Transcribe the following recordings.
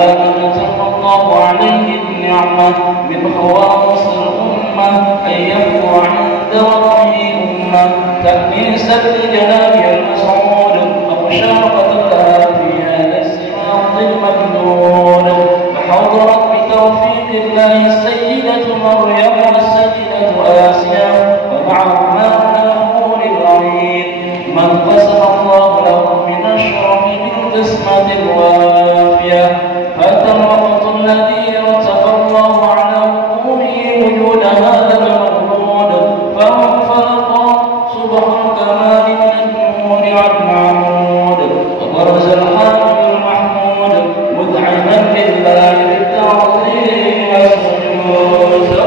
على نعمة من خواص الأمة أن يبقى عند ربه أمة تأنيسا لجناب المسعود أو مشارقة لها في هذا الصراط الممنون فحضرت بتوفيق الله السيدة مريم والسيدة آسيا ومعهما من الحور العين من قسم الله له من الشرف بالقسمة الوافية فتم وقت الذي رتب الله على وقوعه وجود هذا المولود فهو فرق صبح الكمال من النور والمعمود وبرز الحامل المحمود مدعما لله بالتعظيم والسجود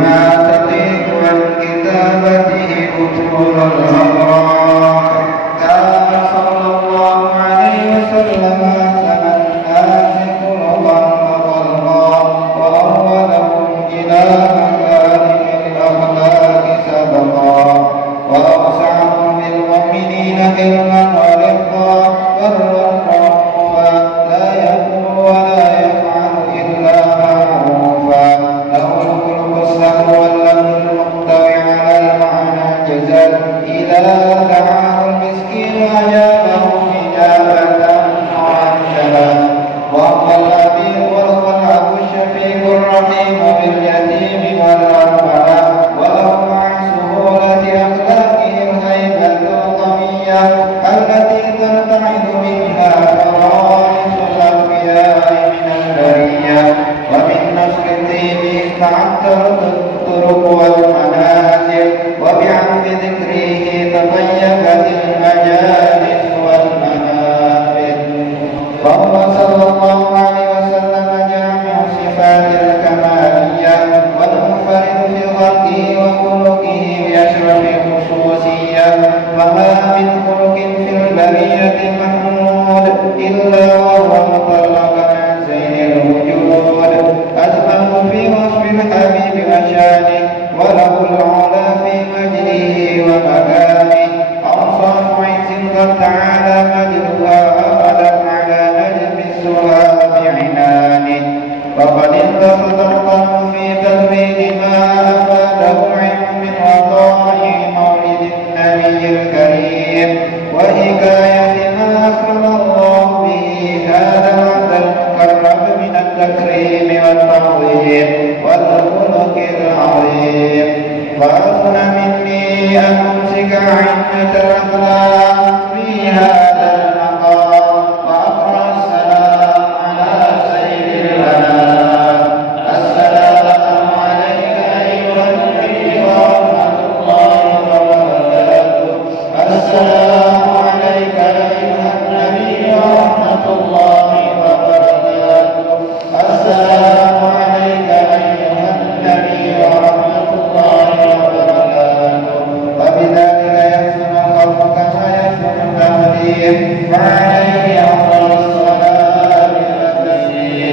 بما تطيق عن كتابته أصول الأمراء. كان صلى الله عليه وسلم أحسن الناس خلقا وخلقا وأولهم إلى مكارم الأخلاق سبقا وأوسعهم للمؤمنين علما ورفقا والرحمة لا يقول ولا يفعل إلا معروفا له الخلق السهو واللفظ المحتوي على المعنى جزل إذا دعاه المسكين أجابه إجابة معجلة وهو الأب الشفيق الرحيم باليتيم والأرملة وله مع سهولة أخلاقه الهيبة القوية التي ترتعد منها فرائص الأنبياء من البرية ومن نسل الطيب تعطرت الطرق والمنازل وبعمد ذكره تطيبت المجالس والمنافذ وهو صلى الله عليه وسلم جامع صفات الكمالية والمنفرد في خلقه وخلقه بأشرف الخصوصية فما من خلق في البرية محمود إلا وهو مطلق عن زين الوجود أجمل في وصف الحبيب وشانه وله العلا في مجده ومكانه أوصاف عز قد تعالى مجدها أخذت على نجم السها بعنانه وقد انبسط القلب في تدبير ما أفاده العلم من وضائع مولد النبي الكريم وحكاية ما أكرم الله به هذا العبد المقرب من التكريم والتعظيم والخلق العظيم وأثنى مني أن أمسك عنة الأخلاق في هذا المقام وأقرأ السلام على سيد الأنام. السلام عليك أيها النبي ورحمة الله وبركاته. السلام عليك أيها النبي ورحمة الله وبركاته. السلام عليك أيها النبي ورحمة الله وبركاته. وبذلك يحسن الخلق كما يحسن التقدير وعليه أفضل الصلاة والتسليم.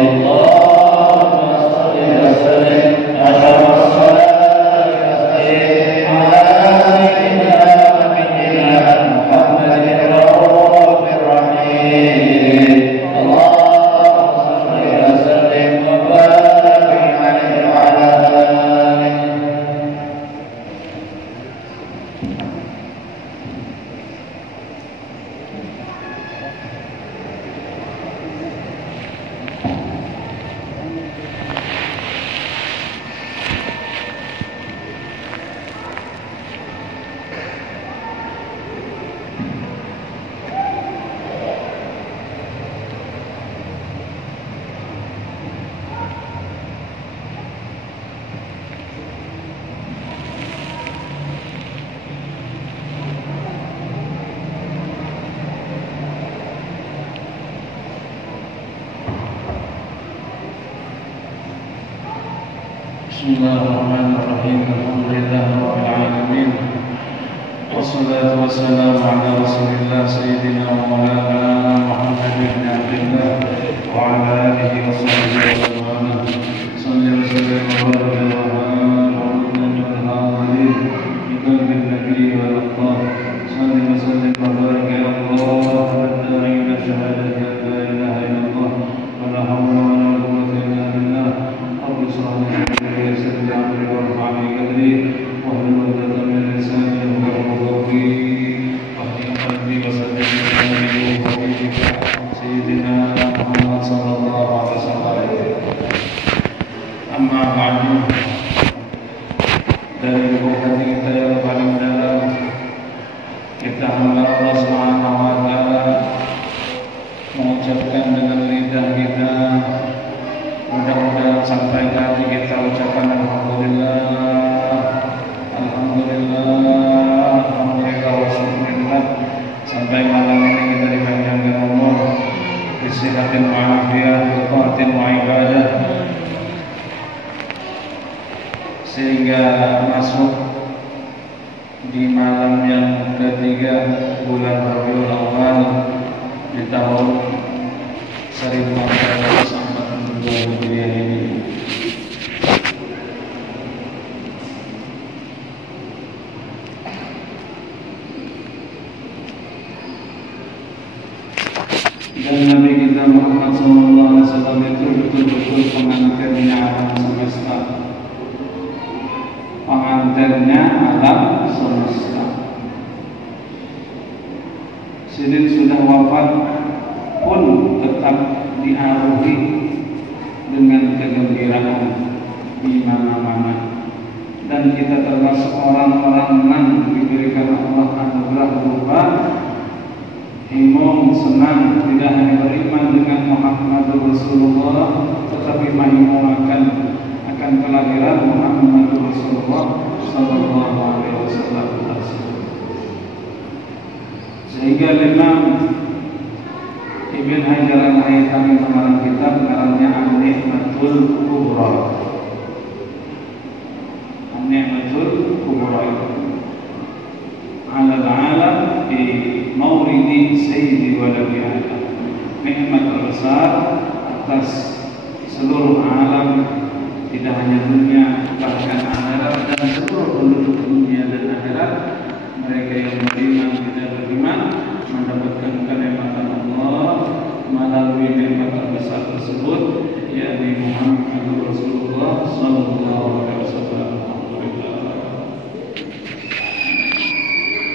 اللهم صل وسلم أشرف الصلاة والتسليم على سيدنا ونبينا محمد الرؤوف الرحيم. اللهم صل وسلم وبارك عليه وعلى آله. بسم الله الرحمن الرحيم. الحمد لله رب العالمين والصلاة والسلام على رسول الله سيدنا ومولانا محمد بن عبد الله وعلى آله وصحبه وسلم. صل وسلم وبارك وعلى الحاضرين بقلب النبي والأخطار. صل وسلم وبارك يا الله حتى إلى شهادة أن لا إله إلا الله ولا حول ولا قوة إلا بالله. رب اشرح لي صدري ويسر لي أمري وارفع لي قدري واحلل عقدة من لساني يفقهوا قولي واهد قلبي وسدد لساني وحبيبك سيدنا محمد صلى الله عليه وسلم. أما بعد sehingga masuk di malam yang ketiga bulan Rabiul Awal di tahun 1442 Hijriah ini. Dan Nabi kita Muhammad SAW itu betul-betul pengantinnya alam semesta, pengantinnya alam semesta. Sidin sudah wafat pun tetap diaruhi dengan kegembiraan di mana-mana, dan kita termasuk orang-orang yang diberikan Allah anugerah berupa imam senang, tidak hanya beriman dengan Muhammadur Rasulullah, tetapi mengimakan akan kelahiran Muhammadur Rasulullah Sallallahu Alaihi Wasallam. Sehingga Imam Ibn Hajar Al-Haytami mengarang kitab namanya An-Ni'matul Kubra. An-Ni'matul Kubra Al-Alam di Maulidi Sayyidi Waladi Adam, nikmat terbesar atas seluruh alam, tidak hanya dunia bahkan akhirat, dan seluruh penduduk dunia dan akhirat, mereka yang beriman tidak beriman mendapatkan kenikmatan Allah melalui nikmat terbesar tersebut, yakni Muhammadur Rasulullah Sallallahu Alaihi Wasallam.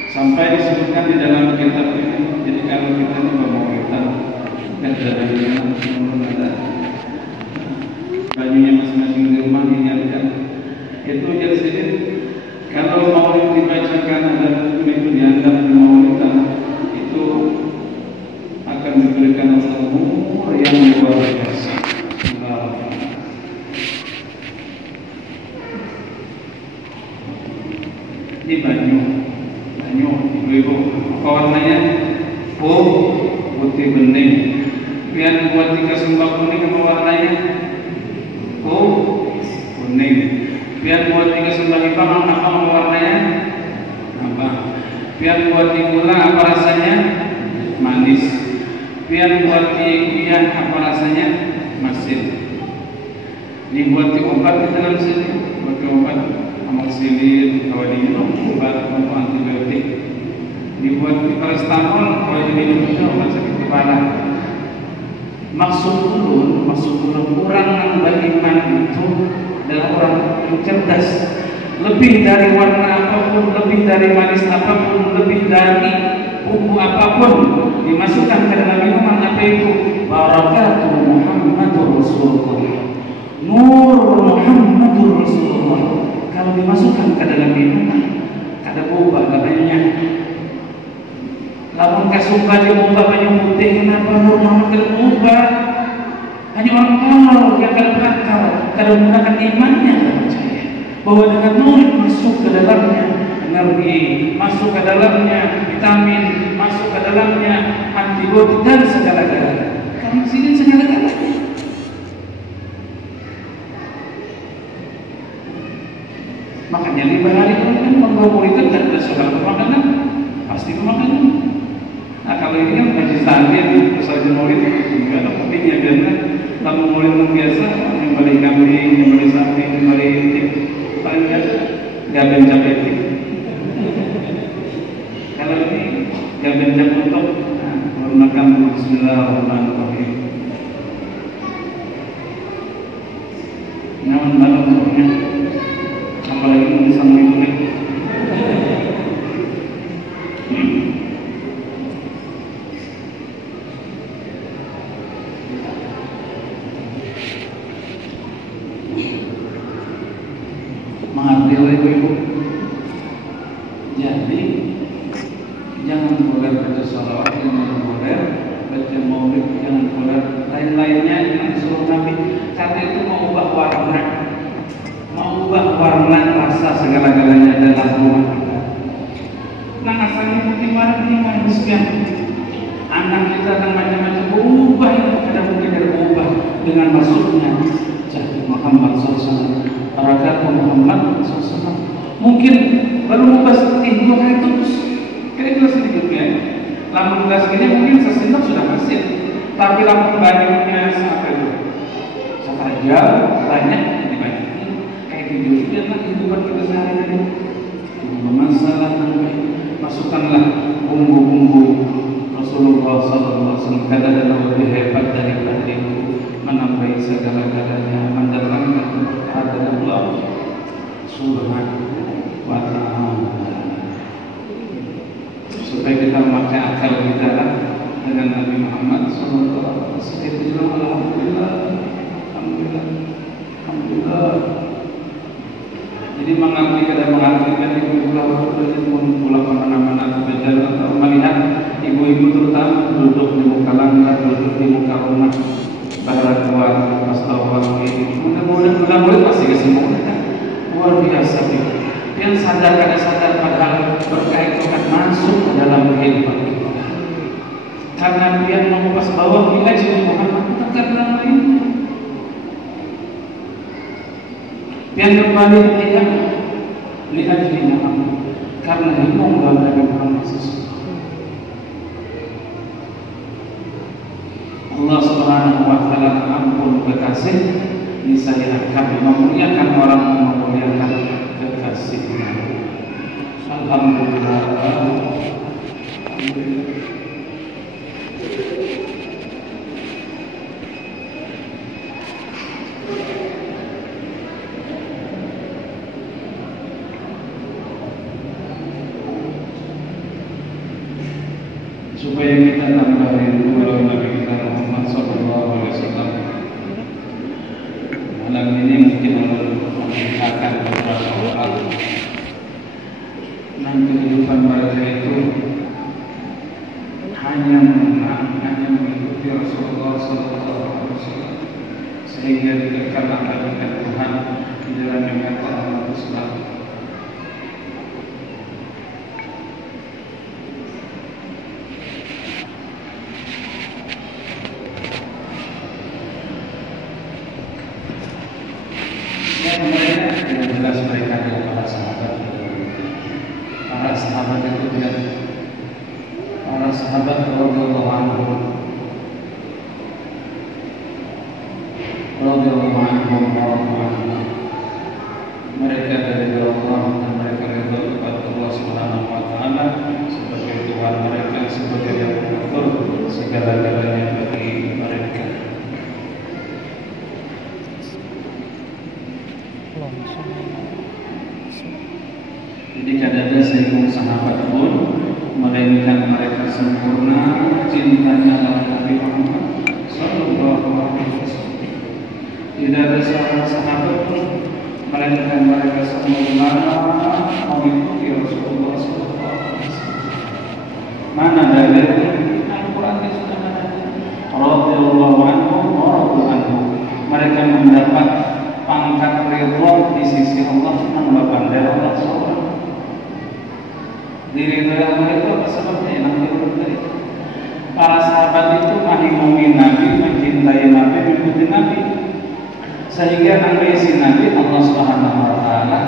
Sampai disebutkan di dalam kitab ini. Jadi kalau kita ini bermaulidan, kan ada yang ada bajunya masing-masing di rumah diingatkan. Itu yang sedikit. Kalau maulid dibacakan dan itu dianggap maulidan, itu akan diberikan umur yang luar biasa. Ini baju ibu-ibu, apa warnanya? Putih bening. Biar buat tiga sembah kuning, apa warnanya? Kuning. Biar buat tiga sembah hitam, apa warnanya? Apa? Biar buat di gula, apa rasanya? Manis. Biar buat di kunyah, apa rasanya? Masin. Dibuat di obat di dalam sini, buat obat amoxicillin, kalau diminum obat untuk antibiotik. Dibuat di paracetamol, kalau diminum itu obat sakit kepala. Maksud orang yang beriman itu adalah orang yang cerdas. Lebih dari warna apapun, lebih dari manis apapun, lebih dari bumbu apapun dimasukkan ke dalam minuman, apa itu? Barakatuh Muhammadur Rasulullah, Nur Muhammadur Rasulullah. Kalau dimasukkan ke dalam minuman, kada berubah katanya. Lamun kasuka diubah banyak putih, kenapa Nur Muhammad kada berubah? Hanya orang tolol yang kada berakal, kada menggunakan imannya, kada percaya bahwa dengan nur masuk ke dalamnya energi, masuk ke dalamnya vitamin, masuk ke dalamnya antibiotik dan segala-galanya. Karena sini segala-galanya. Makanya 5 hari kan membawa itu dan ada soal makanan, pasti makanan. Nah kalau ini kan masih salin, pesawat murid juga ada pentingnya karena kalau murid biasa yang balik kambing, yang balik sapi, yang balik itik, paling biasa gaben cabetik. Kalau ini gaben cabetok, menggunakan Bismillahirrahmanirrahim. Namun malam pokoknya apalagi mau sampai kulit. Mengerti oleh ibu. Jadi jangan boleh baca salawat, jangan boleh baca maulid, jangan boleh lain-lainnya yang disuruh Nabi. Karena itu mau ubah warna, rasa segala-galanya dalam rumah kita. Nah asalnya putih warna sekian. Anak kita akan macam-macam berubah, ada mungkin berubah dengan masuknya Muhammad SAW. Barakatuh Muhammad SAW. Mungkin baru mau dua kali terus kayak gelas sedikit ya. Lamun gelas ini mungkin sesendok sudah hasil, tapi lamun banyaknya sampai jauh banyak dibanyakin kayak video itu adalah kehidupan kita sehari-hari. Masalah masukkanlah bumbu-bumbu Rasulullah SAW. Kata dan lebih hebat daripada itu, menambahi segala-galanya, mendatangkan kehadiran Allah Subhanahu wa ta'ala, supaya kita memakai akal kita dengan Nabi Muhammad SAW. Alhamdulillah, alhamdulillah, alhamdulillah. Jadi mengabdi kadang mengartikan ibu pulang kemana-mana berjalan atau melihat ibu-ibu terutama duduk di muka langgar, duduk di muka rumah, barakuan, astagfirullah, mudah-mudahan pasti kesemuanya luar biasa. Yang sadar kada sadar padahal berkait masuk ke dalam kehidupan kita. Karena dia mengupas bawah bila jadi Muhammad karena lain. Yang kembali dia lihat di Muhammad karena himung Nabi Muhammad SAW. Allah Subhanahu wa ta'ala ampun kekasih niscaya akan memuliakan orang yang memuliakan kekasihnya. Alhamdulillah. Supaya kita tambah rindu Nabi kita Muhammad SAW. Malam ini mungkin menceritakan beberapa orang tentang kehidupan mereka itu hanya mengikuti Rasulullah SAW, sehingga dikekal dengan Tuhan di dalam mengatakan Islam. Para sahabat radhiyallahu anhum mereka dari Allah dan mereka ridho kepada Allah Subhanahu wa ta'ala sebagai Tuhan mereka, sebagai yang mengatur segala-galanya bagi mereka. Jadi kadang-kadang sehingga sahabat pun melainkan mereka sempurna cintanya kepada Nabi Muhammad Sallallahu Alaihi Wasallam. Tidak ada seorang sahabat pun melainkan mereka sempurna mengikuti Rasulullah Sallallahu Alaihi Wasallam. Mana dalilnya? Al-Quran sudah ada. Radhiyallahu anhum wa radu anhu. Mereka mendapat pangkat ridha di sisi Allah yang dari Allah SWT. Diri mereka seperti yang nanti para sahabat itu mengimami Nabi, mencintai Nabi, mengikuti Nabi, sehingga nanti si Nabi Allah Subhanahu wa ta'ala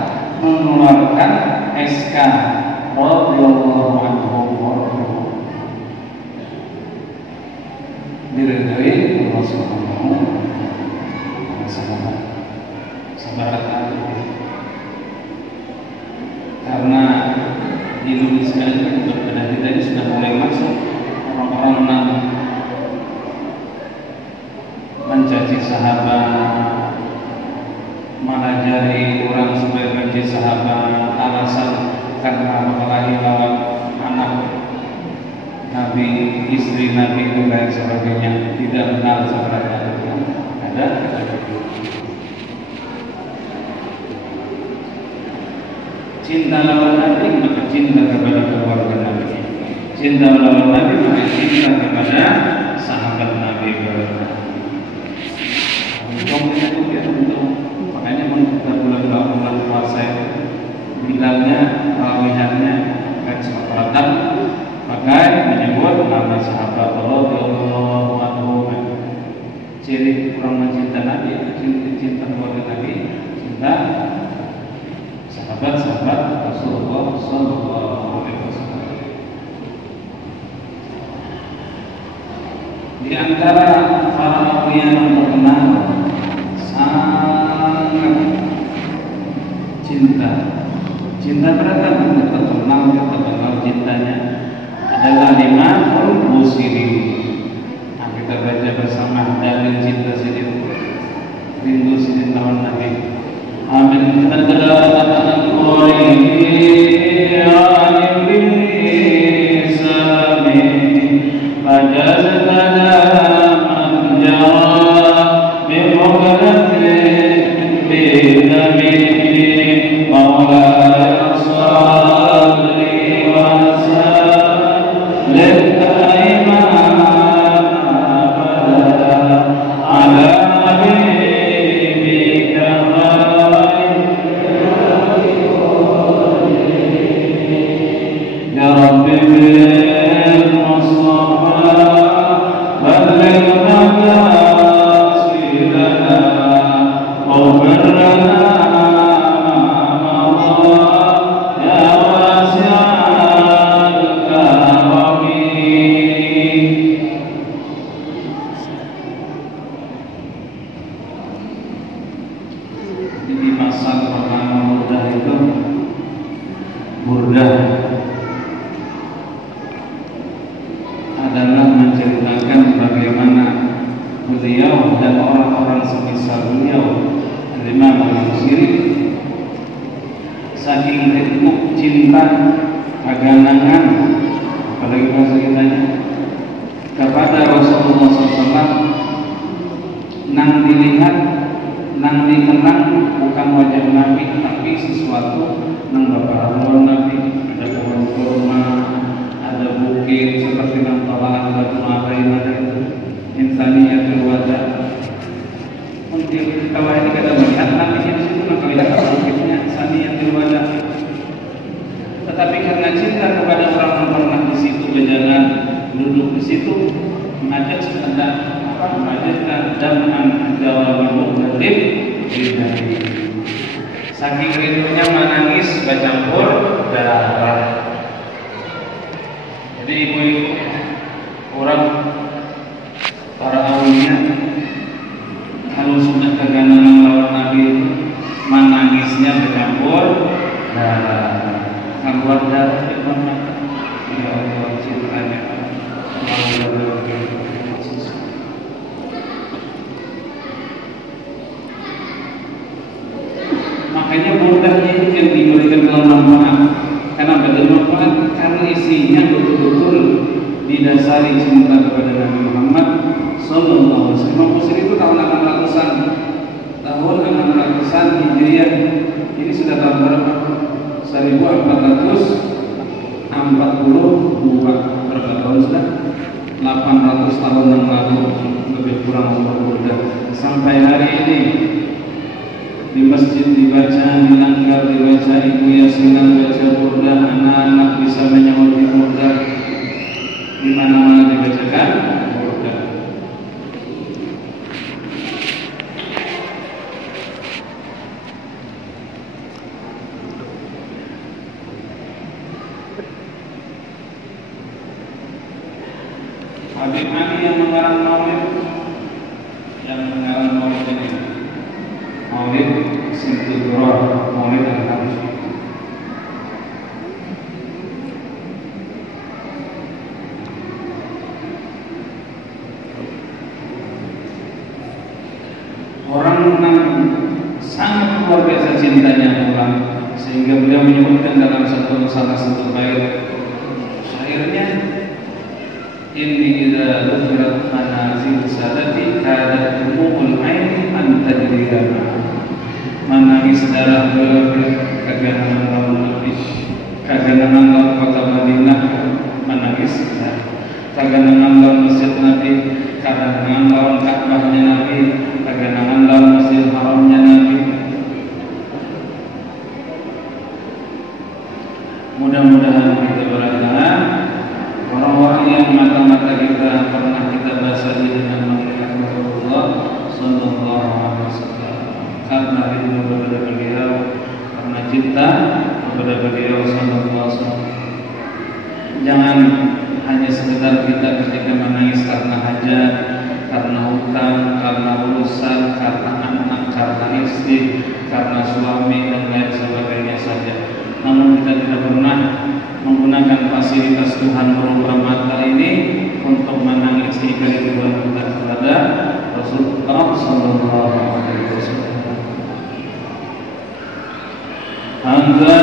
mengeluarkan SK radhiyallahu anhu wa radhu diridhoi Allah Subhanahu wa ta'ala. Sahabat karena di Indonesia ini pada kita ini sudah mulai masuk orang-orang yang mencaci sahabat, mengajari orang supaya benci sahabat, alasan karena berkelahi lawan anak Nabi, istri Nabi dan lain sebagainya, tidak benar sebenarnya. Ada. Cinta lawan Nabi maka cinta kepada keluarga Nabi. Cinta lawan Nabi maka cinta kepada sahabat Nabi. Makanya kita bulan puasa bilangnya rawihannya kan sepatah pakai menyebut nama sahabat radhiyallahu anhu. Ciri orang mencinta Nabi, cinta keluarga Nabi, cinta sahabat-sahabat Rasulullah Sallallahu Alaihi Wasallam. Di antara para aulia yang terkenal sangat cinta beragam, kita kenal cintanya adalah Imamul Busiri. Nah, kita baca bersama dalil cinta Sidin rindu Sidin lawan Nabi. Amin. Tadra qori alim bisami majaz kalam jawab bi mughratin bi dami maula salli wa sallim daiman ala adalah menceritakan bagaimana beliau dan orang-orang semisal beliau Imam Al-Busiri saking rindu cinta kaganangan, apalagi bahasa kitanya, kepada Rasulullah SAW, nang dilihat, nang dikenang bukan wajah Nabi, tapi sesuatu nang bapak Nabi. Ada pohon kurma, ada bukit seperti nang tolaan batu marahin, ada insaniyatul wajah. Untuk kalau ini kita melihat Nabi di situ, maka kita bukitnya insaniyatul wajah. Tetapi karena cinta kepada orang yang pernah di situ berjalan, duduk di situ, mengajak dan menjawab berlip dari saking rindunya menangis bercampur darah. Jadi ibu-ibu orang para aulia kalau sudah keganangan lawan Nabi menangisnya bercampur darah. Keluar darah di mana? Ya Allah, cintanya makanya mudahnya itu yang diberikan dalam manfaat. Karena dalam manfaat karena isinya betul-betul didasari cinta kepada Nabi Muhammad Sallallahu Alaihi Wasallam. Busiri itu tahun 600-an Hijriah. Ini sudah tahun berapa? 1442. Berapa tahun sudah? 800 tahun yang lalu, lebih kurang sudah. Sampai hari ini di masjid dibaca, di langgar dibaca, ibu yasinan baca burdah, anak-anak bisa menyahut di burdah, di mana-mana dibacakan burdah. Habib Ali yang mengarang maulid, ini maulid Sintudrah, maulid Al-Habsyi. Orang yang sangat luar biasa cintanya pulang, sehingga beliau menyebutkan dalam salah satu bait syairnya, inni idza dhukirat manazil sadati kadat dumu'ul aini an tajriyama. Menangis darah keganangan lawan Nabi, keganangan lawan kota Madinah, menangis keganangan lawan masjid Nabi, keganangan lawan Ka'bahnya Nabi, keganangan lawan Masjidil Haramnya Nabi. Mudah-mudahan kita berdoa orang-orang yang mata-mata kita pernah kita basari dengan melihat Rasulullah Sallallahu Alaihi Wasallam karena rindu kepada beliau, karena cinta sabda beliau sallallahu alaihi wasallam, jangan hanya sekedar kita ketika menangis karena hajat, karena hutang, karena urusan, karena anak, karena istri, karena suami dan lain sebagainya saja. Namun kita tidak pernah menggunakan fasilitas Tuhan berupa mata ini untuk menangis kerinduan kita kepada Rasulullah sallallahu alaihi wasallam. Anta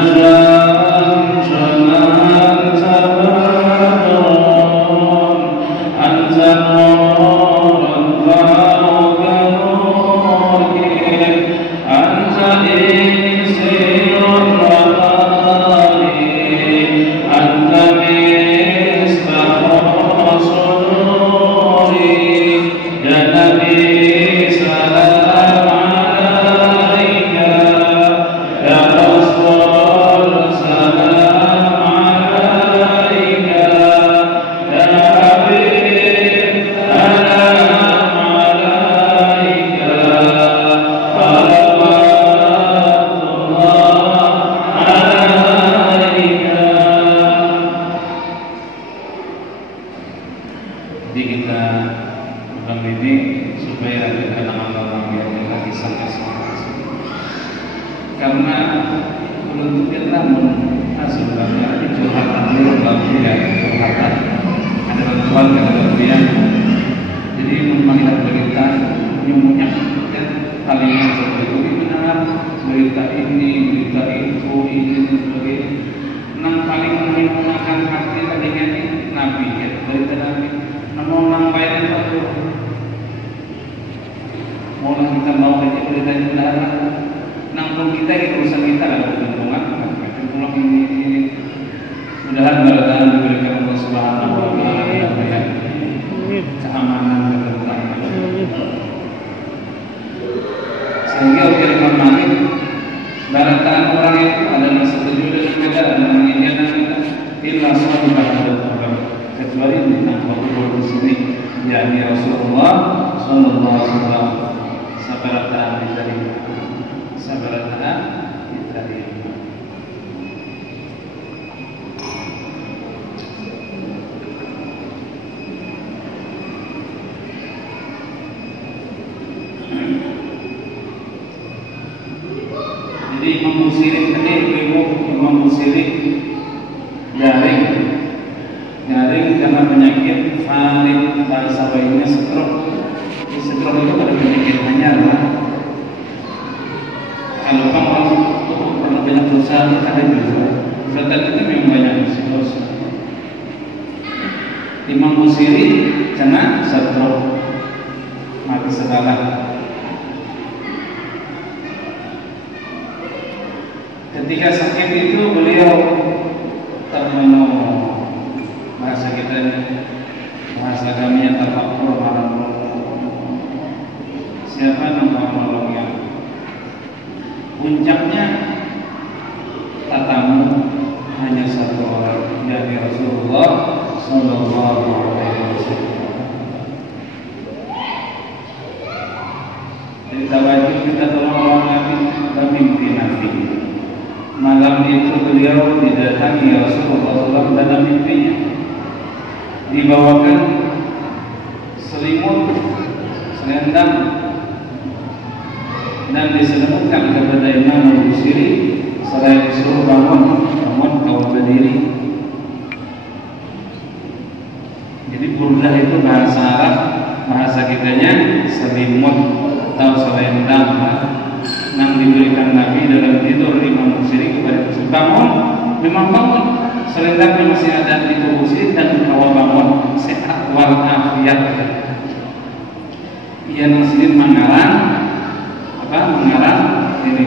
ketika sakit itu beliau termenung, bahasa kita bahasa kami tafakkur malam. Siapa nama menolongnya? Puncaknya tatamu hanya satu orang, yakni Rasulullah sallallahu alaihi wasallam. Jadi tawajuh kita tolong orang lain bermimpi nanti. Malam itu beliau didatangi Rasulullah SAW dalam mimpinya, dibawakan selimut, selendang, dan diselimutkan kepada Imam Al-Busiri. Seraya disuruh bangun kau berdiri. Jadi burdah itu bahasa Arab, bahasa kitanya selimut atau selendang yang diberikan Nabi dalam tidur. Imam Busiri kepada bangun, memang bangun, selendangnya masih ada di tubuh Busiri dan kau bangun sehat walafiat. Ia Muslim mengarang ini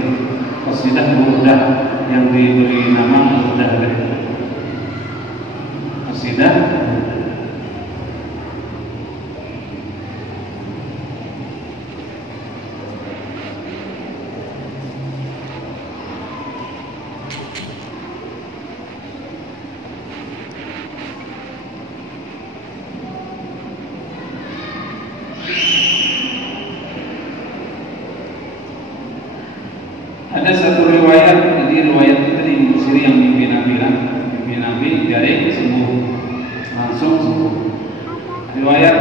qasidah burdah yang diberi nama burdah dari qasidah. Ada satu riwayat, jadi riwayat itu di sendiri yang mimpi Nabi lah, mimpi Nabi dari sembuh, langsung sembuh. Riwayat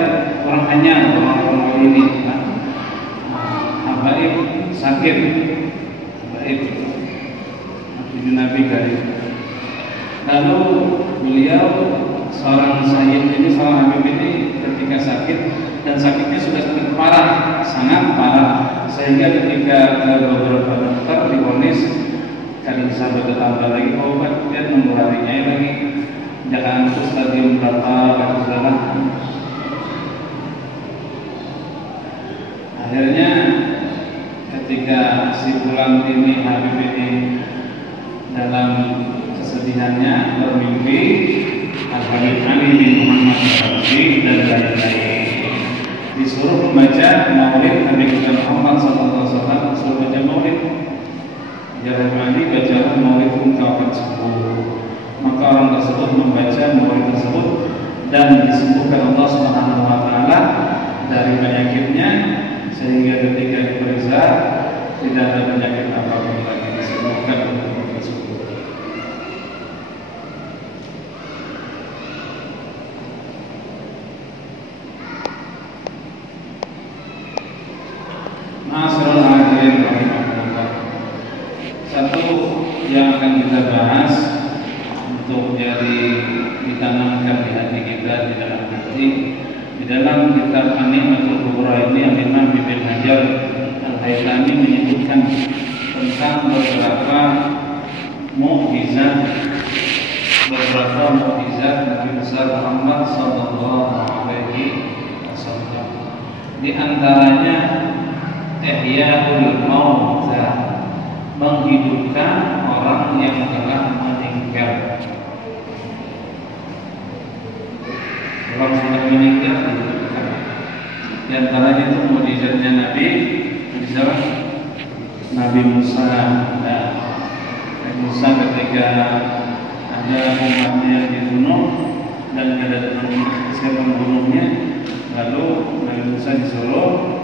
orang hanya orang ini kan, habaib sakit, habaib mimpi Nabi dari. Lalu beliau seorang sayyid ini, seorang habib ini ketika sakit, dan sakitnya sudah sangat parah, sangat parah, sehingga ketika beberapa dokter divonis kalau sampai bertambah lagi obat, dia nunggu harinya lagi, jangan terus stadium berapa kata saudara. Akhirnya ketika si bulan ini habib ini dalam kesedihannya bermimpi Al-Habib Ali bin Muhammad Al-Habib dan lain-lain, disuruh membaca maulid Nabi Muhammad SAW, disuruh baca maulid. Jangan mandi baca maulid engkau akan sembuh. Maka orang tersebut membaca maulid tersebut dan disembuhkan Allah Subhanahu Wa Taala dari penyakitnya, sehingga ketika diperiksa tidak ada penyakit apapun lagi, disembuhkan oleh Allah tersebut. Ma'asyiral hadirin rahimahullah. Satu yang akan kita bahas untuk jadi ditanamkan di hati kita, di dalam hati, di dalam kitab An-Ni'matul Kubra ini yang Imam Ibn Hajar Al-Haytami menyebutkan tentang beberapa mukjizat Nabi besar Muhammad sallallahu alaihi wasallam. Di antaranya Ihya'ul Mauta, menghidupkan orang yang telah meninggal. Orang sudah meninggal dihidupkan. Di antaranya itu mukjizatnya Nabi Musa. Nabi Musa ketika ada umatnya yang dibunuh dan ada siapa membunuhnya, lalu Nabi Musa disuruh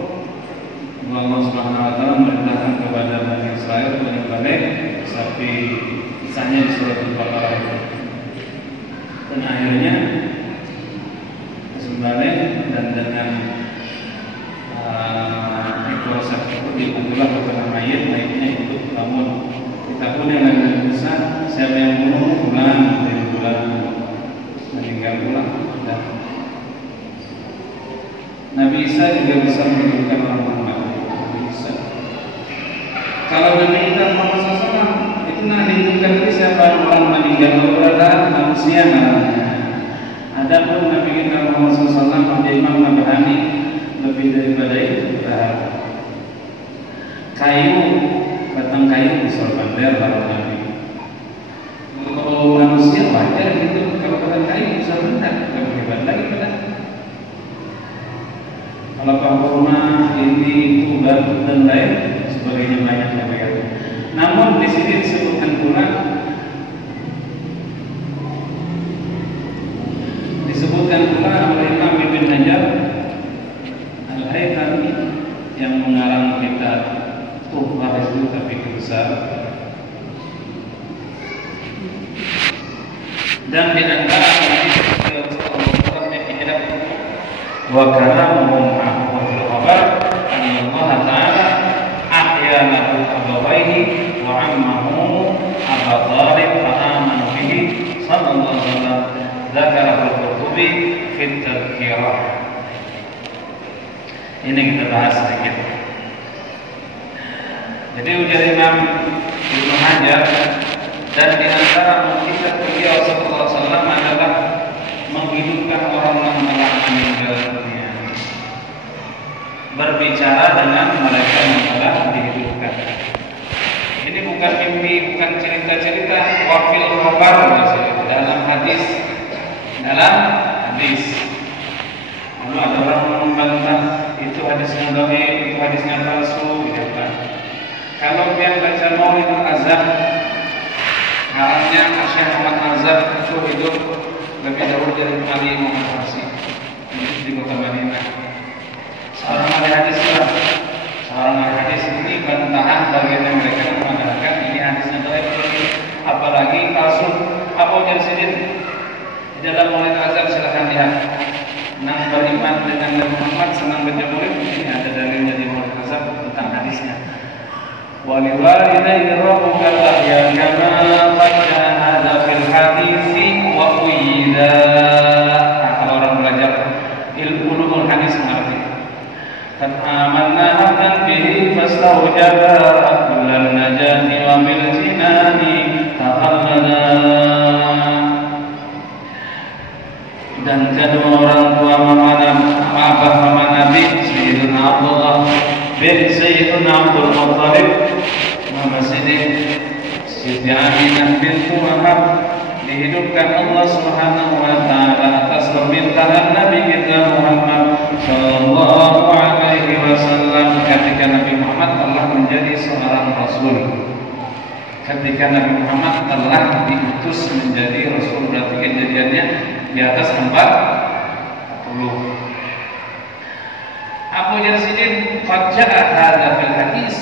Allah Subhanahu Wa Taala memerintahkan kepada Bani Israel menyembelih sapi, kisahnya di surat Al-Baqarah itu. Dan akhirnya disembelih dan dengan ekor sapi itu diambillah kepada mayitnya itu bangun. Ditakutnya Nabi Musa, siapa yang bunuh pulang dari bulan meninggal pulang. Dan Nabi Isa juga bisa menghidupkan orang Muhammad. Kalau Nabi Muhammad SAW itu menghidupkan itu siapa orang meninggal adalah manusia namanya. Adapun Nabi Muhammad SAW ada Imam Nabhani lebih daripada itu. Kayu, batang kayu disorban lalu Nabi. Kalau manusia wajar gitu, kalau batang kayu disorban lebih hebat lagi pada. Kalau kurma ini itu batu dan lain sebagainya banyak yang begitu. Namun di sini disebutkan pula oleh Imam Ibn Hajar Al-Haytami yang mengarang kitab Tuhfah itu tapi besar. Dan di antara hadis beliau wa kalamuhum ahwal khabar anna Allah Ta'ala ahya lahu abawaihi wa ammahu Aba Thalib fa amanu bihi sallallahu alaihi wasallam dzakara al-Qurtubi fi at-tadhkirah. Ini kita bahas sedikit. Jadi ujar Imam Ibnu Hajar, dan di antara mukjizat beliau sallallahu alaihi wasallam adalah menghidupkan orang yang telah meninggal dunia, berbicara dengan mereka yang telah dihidupkan. Ini bukan mimpi, bukan cerita-cerita, wafil khabar dalam hadis. Lalu ada orang membantah itu hadisnya dhaif, itu hadisnya palsu, gitu kan. Kalau yang baca Maulid Al-Azhar, haramnya Syekh Muhammad Azhar itu hidup lebih dahulu dari Ali Muhammad Farsi di kota Madinah. Seorang ahli hadis ini bantahan bagian mereka yang mengatakan ini hadisnya dhaif, apalagi dalam Maulid Azhar silahkan lihat. Nah, beriman dengan Nabi Muhammad, senang baca Maulid, ini ada dalilnya di Maulid Azhar tentang hadisnya. Waliwalidayhi rabbuka ya kama qad hadza fil hadisi wa quyida. Kalau orang belajar ilmu hadis mengerti. Qad amanna haqqan bihi fastawjaba kullal najati wa bil jinani taqallana. Dan kedua orang tua abah mama Nabi Sayyidina Abdullah bin Sayyidina Abdul Muttalib, Mama Siti Aminah bintu Wahab dihidupkan Allah Subhanahu wa taala atas permintaan Nabi kita Muhammad sallallahu alaihi wasallam ketika Nabi Muhammad telah menjadi seorang rasul. Ketika Nabi Muhammad telah diutus menjadi rasul, berarti kejadiannya di atas 40. Abu Yazid qad jaa hadza fil hadis.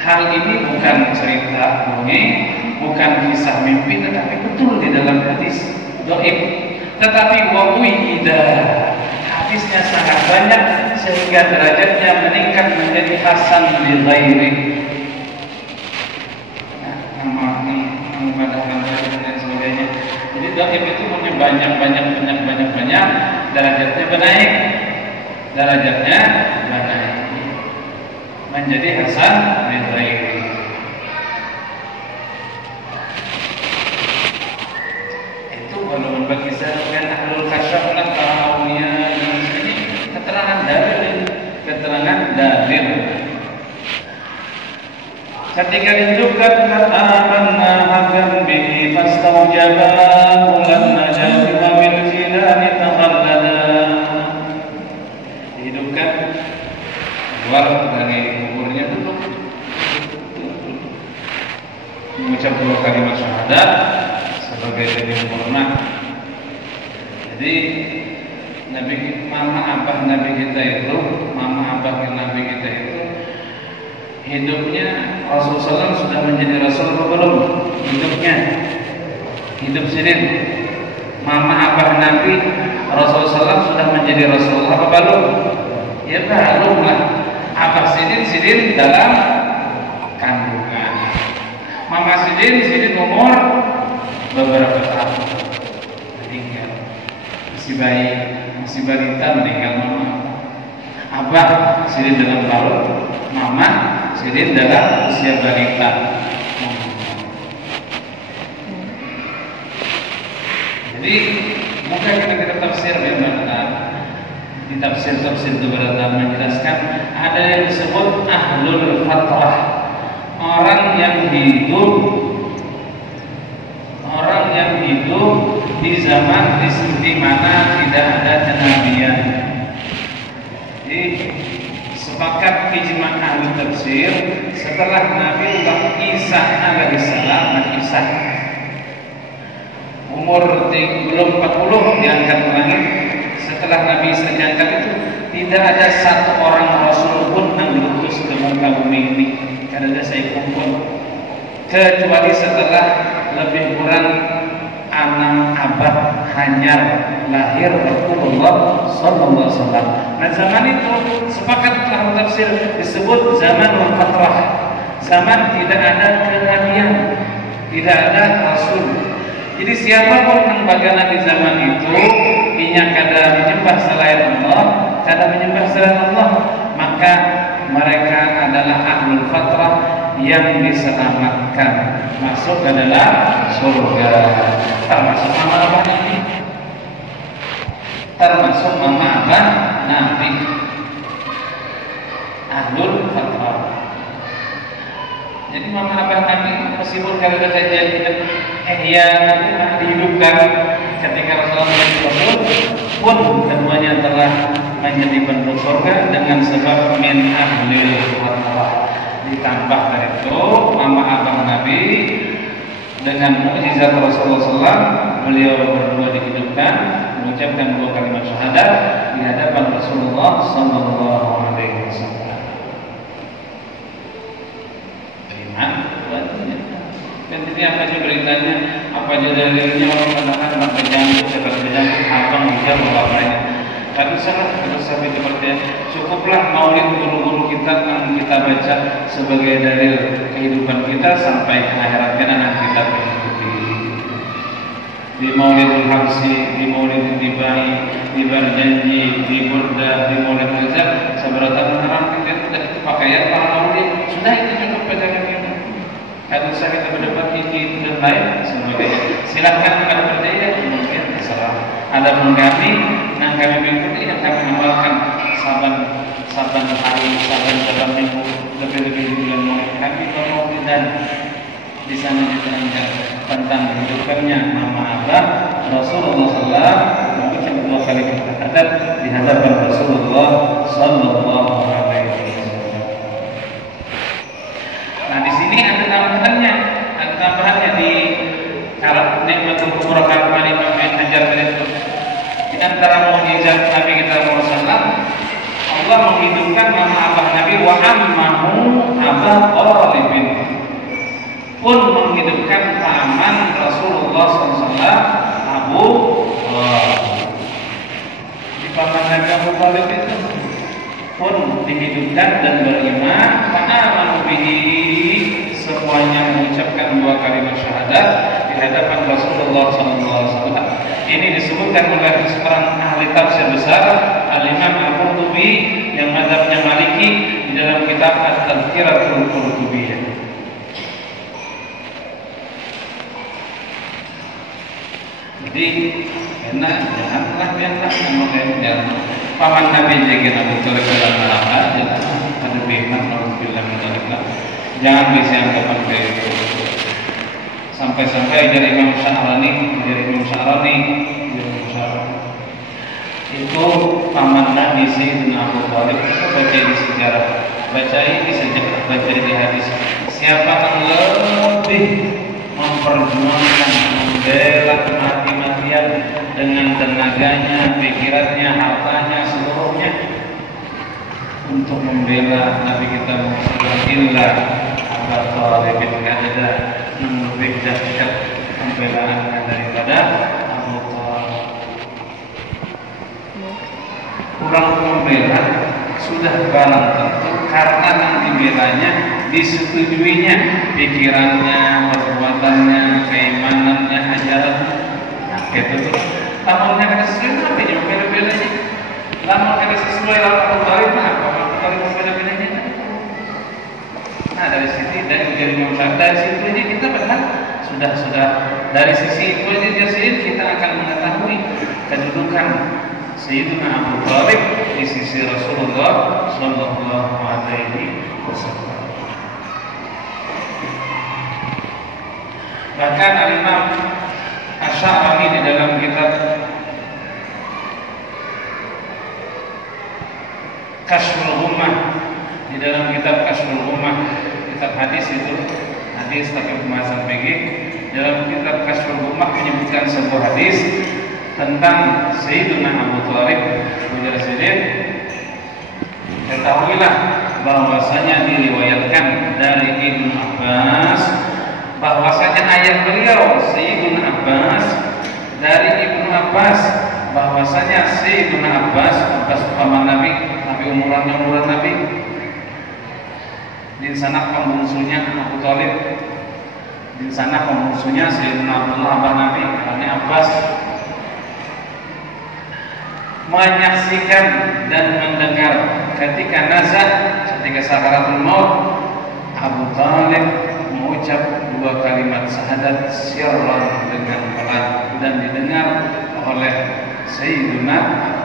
Hal ini bukan cerita dongeng, bukan kisah mimpi, tetapi betul di dalam hadis dhaif. Tetapi wa uida, hadisnya sangat banyak sehingga derajatnya meningkat menjadi hasan li ghairi. Dan sebagainya. Jadi dhaif itu punya banyak, derajatnya naik menjadi hasan li ghairi. Itu kalau bagi saya ahlul kasyaf para aulia ini keterangan dalil. Ketika dihidupkan amanna haqqan bihi fastaujaba kullal najati wa bil jilani takhallada. Dihidupkan keluar dari kuburnya, duduk mengucap 2 kalimat syahadat sebagai sempurna. Jadi mama abah Nabi kita itu hidupnya Rasulullah SAW sudah menjadi Rasul atau belum? Hidup sidin. Mama abah Nabi Rasulullah SAW sudah menjadi Rasulullah atau belum? Ya belum lah. Abah sidin dalam kandungan. Mama sidin umur beberapa tahun meninggal. Masih balita meninggal mama. Abah sidin dalam perut, mama sidin dalam usia balita. Jadi maka kita tafsir benar. Di tafsir keberatan menjelaskan ada yang disebut ahlul fatrah, orang yang hidup di zaman di mana tidak ada kenabian. Jadi sepakat ijma' ahli tafsir setelah Nabiullah Isa alaihissalam, Isa umur belum 40 diangkat ke langit. Setelah Nabi Isa diangkat itu tidak ada satu orang Rasul pun yang diutus ke muka bumi ini, tidak ada seekor pun, kecuali setelah lebih kurang 6 abad hanyar lahir Rasulullah sallallahu alaihi wasallam. Nah, zaman itu sepakat ahli tafsir disebut zamanul fatrah, zaman tidak ada kenabian, tidak ada rasul. Jadi siapapun yang bagaimana di zaman itu inya kada menyembah selain Allah, kada menyembah selain Allah, maka mereka adalah ahlul fatrah yang diselamatkan masuk ke dalam surga. Termasuk mama abah Nabi, termasuk mama abah Nabi, ahlul fatrah. Jadi mama abah Nabi meskipun kalau ada kejadian dihidupkan ketika Rasulullah Rasul pun keduanya telah menjadi penduduk surga dengan sebab min ahlil fatrah. Ditambah dari itu mama abang Nabi dengan mukjizat Rasulullah SAW, beliau berdua dihidupkan mengucapkan 2 kalimat syahadat di hadapan Rasulullah Sallallahu Alaihi Wasallam. Beriman keduanya. Dan ini apa aja beritanya, apa aja dalilnya, orang mengatakan maka jangkut, sekat jangkut, abang hijab, bapak mereka. Karena sangat filsafat seperti cukuplah maulid guru-guru kita yang kita baca sebagai dalil kehidupan kita sampai ke akhirat anak kita mengikuti. Di maulidul hamsi, di maulid dibai, di berjanji, di burda, di maulid azab, seberapa mengharamkan itu pakaian para maulid. Sudah itu cukup pegangan kita. Kalau saya kita berdebat ini dan lain sebagainya, silakan kalau berdaya mungkin terserah. Ada pun kami mengikuti dan kami amalkan saban hari, saban minggu, lebih bulan maulid kami maulid dan di sana diterangkan tentang hidupkannya nama Abah Rasulullah SAW mengucap 2 kali kata di hadapan Rasulullah Sallallahu Alaihi Wasallam. Nah di sini ada tambahannya di Arab Nikmatul Kubra kata Imam Ibn Hajar itu di antara mukjizat Nabi kita Muhammad Allah menghidupkan nama Abah Nabi wa ammahu Abah Talibin pun menghidupkan paman Rasulullah SAW Abu di paman Nabi Abu Talib itu pun dihidupkan dan beriman fa'amanu bihi semuanya mengucapkan 2 kalimat syahadat di hadapan Rasulullah SAW. Ini disebutkan oleh seorang ahli tafsir besar Al-Imam Al-Qurtubi yang mazhabnya Maliki di dalam kitab At-Tadhkiratul Qurtubiyah. Jadi janganlah biarlah paman Nabi jaga Abu Talib dalam neraka jelas ada beriman alhamdulillah menolak. Jangan bisa anggapan kayak itu. Sampai-sampai dari Imam Sya'rani itu paman Nabi Sayyidina Abu Talib. Baca di sejarah, baca ini sejarah, baca di hadis. Siapa yang lebih memperjuangkan, membela mati-matian dengan tenaganya, pikirannya, hartanya, seluruhnya untuk membela Nabi kita Muhammad illa Abu Talib bin ada yang lebih dahsyat pembelaannya daripada Abu Talib. Kurang membela sudah barang tentu karena yang dibelanya disetujuinya pikirannya, perbuatannya, keimanannya, ajarannya. Nah, gitu tuh. Lamun kada sesuai apa yang bela-belanya? Lamun kada sesuai Abu Talib apa? Abu Talib bela-belanya. Nah, dari situ dari Imam Syafi'i dari situ aja kita berhak sudah dari sisi itu aja kita akan mengetahui kedudukan Sayyidina Abu Talib di sisi Rasulullah Sallallahu Alaihi Wasallam. Bahkan Al-Imam Asy-Sya'rani di dalam kitab Kashful Ghummah, di dalam kitab Kashful Ghummah, kitab hadis itu, hadis tapi pembahasan PG, dalam kitab Kashful Ghummah menyebutkan sebuah hadis tentang Sayyidina Abu Talib. Ketahuilah bahwasanya diriwayatkan dari Ibnu Abbas bahwasanya ayah beliau Sayyidina Abbas dari Ibnu Abbas bahwasanya Sayyidina Abbas paman Nabi umuran Nabi di sana pembungsunya Abu Talib, di sana pembungsunya Sayyidina Abdullah abah Nabi Abbas menyaksikan dan mendengar ketika ketika sakaratul maut Abu Talib mengucap 2 kalimat syahadat sirran dengan pelan dan didengar oleh Sayyidina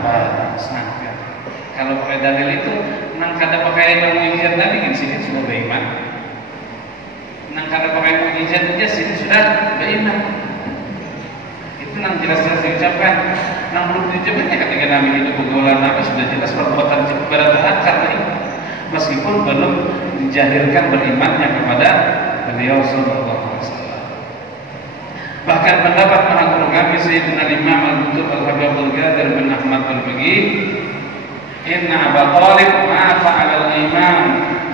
Abbas. Kalau pakai dalil itu nang kada pakai mukjizat Nabi kan sini sudah beriman. Nang kada pakai mukjizat dia sini sudah beriman. Itu nang jelas-jelas diucapkan. Nang belum diucapkannya ketika Nabi itu pergaulan Nabi sudah jelas perbuatan berat karena itu. Meskipun belum dijahirkan berimannya kepada beliau Sallallahu Alaihi Wasallam. Bahkan pendapat para guru kami Sayyidina Imam Al-Qutb Al-Habib Al-Qadir bin Ahmad Al-Baqi, Inna Abu Talib ma fa'ala al-imam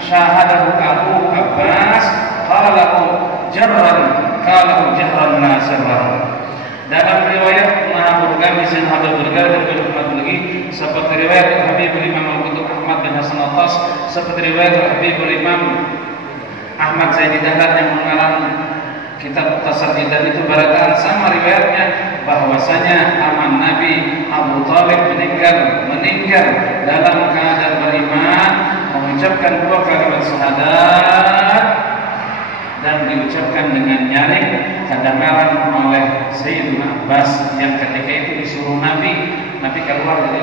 syahadahu Abu Abbas qalahu jarran qalahu jarran nasirran. Dalam riwayat Maha Burgami Zain Hadal Burgami dan Ahmad lagi seperti riwayat Habibul Imam Al-Qutub Ahmad bin Hasan Al-Tas, seperti riwayat Habibul Imam Ahmad Zaini Dahlan yang mengarang kitab Tasarjudan itu barataan sama riwayatnya bahwasanya aman Nabi Abu Talib meninggal dalam keadaan beriman, mengucapkan 2 kalimat syahadat dan diucapkan dengan nyaring kedengaran oleh Sayyidina Abbas yang ketika itu disuruh Nabi keluar dari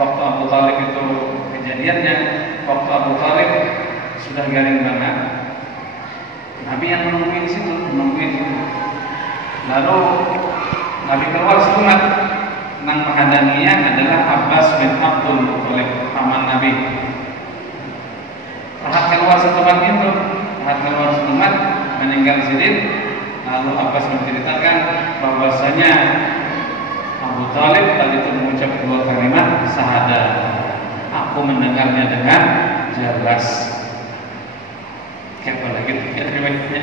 waktu Abu Talib itu kejadiannya, waktu Abu Talib sudah garing banget. Nabi yang menungguin situ. Lalu Nabi keluar sunat nang menghadaninya adalah Abbas bin Abdul Muttalib, paman Nabi. Saat keluar setelah itu, meninggal sidin. Lalu Abbas menceritakan bahwasanya Abu Talib tadi itu mengucap 2 kalimat syahadat. Aku mendengarnya dengan jelas. Kayak gitu riwayatnya.